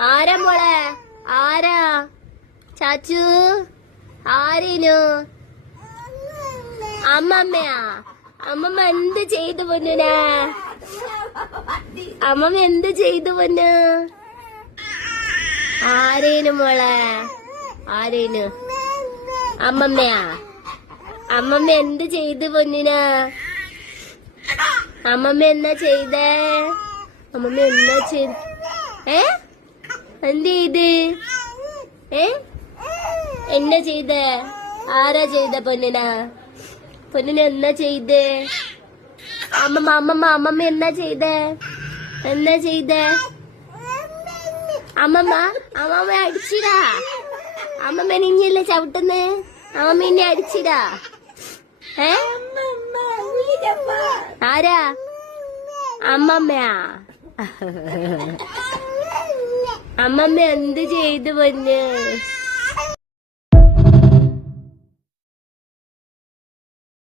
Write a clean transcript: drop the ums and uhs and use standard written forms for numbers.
ആരാ മോളെ? ആരാ? ചാച്ചു ആരേനു? അമ്മമ്മയാ? അമ്മമ്മ എന്ത് ചെയ്തു പൊന്നുനാ? അമ്മമ്മ എന്ത് ചെയ്തു പൊന്നു? ആരേനു മോളെ? ആരേനു? അമ്മമ്മയാ? അമ്മമ്മ എന്ത് ചെയ്തു പൊന്നിനാ? അമ്മമ്മ എന്നാ ചെയ്തേ? അമ്മമ്മ എന്നാ ചെയ്ത്? എന്ത് ചെയ്ത്? എന്നാ ചെയ്തേ? ആരാ ചെയ്ത പൊന്നിനാ? പൊന്നിന് എന്നാ ചെയ്തേ? അമ്മമ്മ എന്നാ ചെയ്തേ? എന്നാ ചെയ്തേ? അമ്മമ്മ അടിച്ചിടാ. അമ്മമ്മ ഇനിയല്ലേ ചവിട്ടുന്നേ? അമ്മമ്മ ഇനി അടിച്ചിടാ. ആരാ? അമ്മമ്മയാ? അമ്മമ്മ എന്ത് ചെയ്തു പൊന്ന്?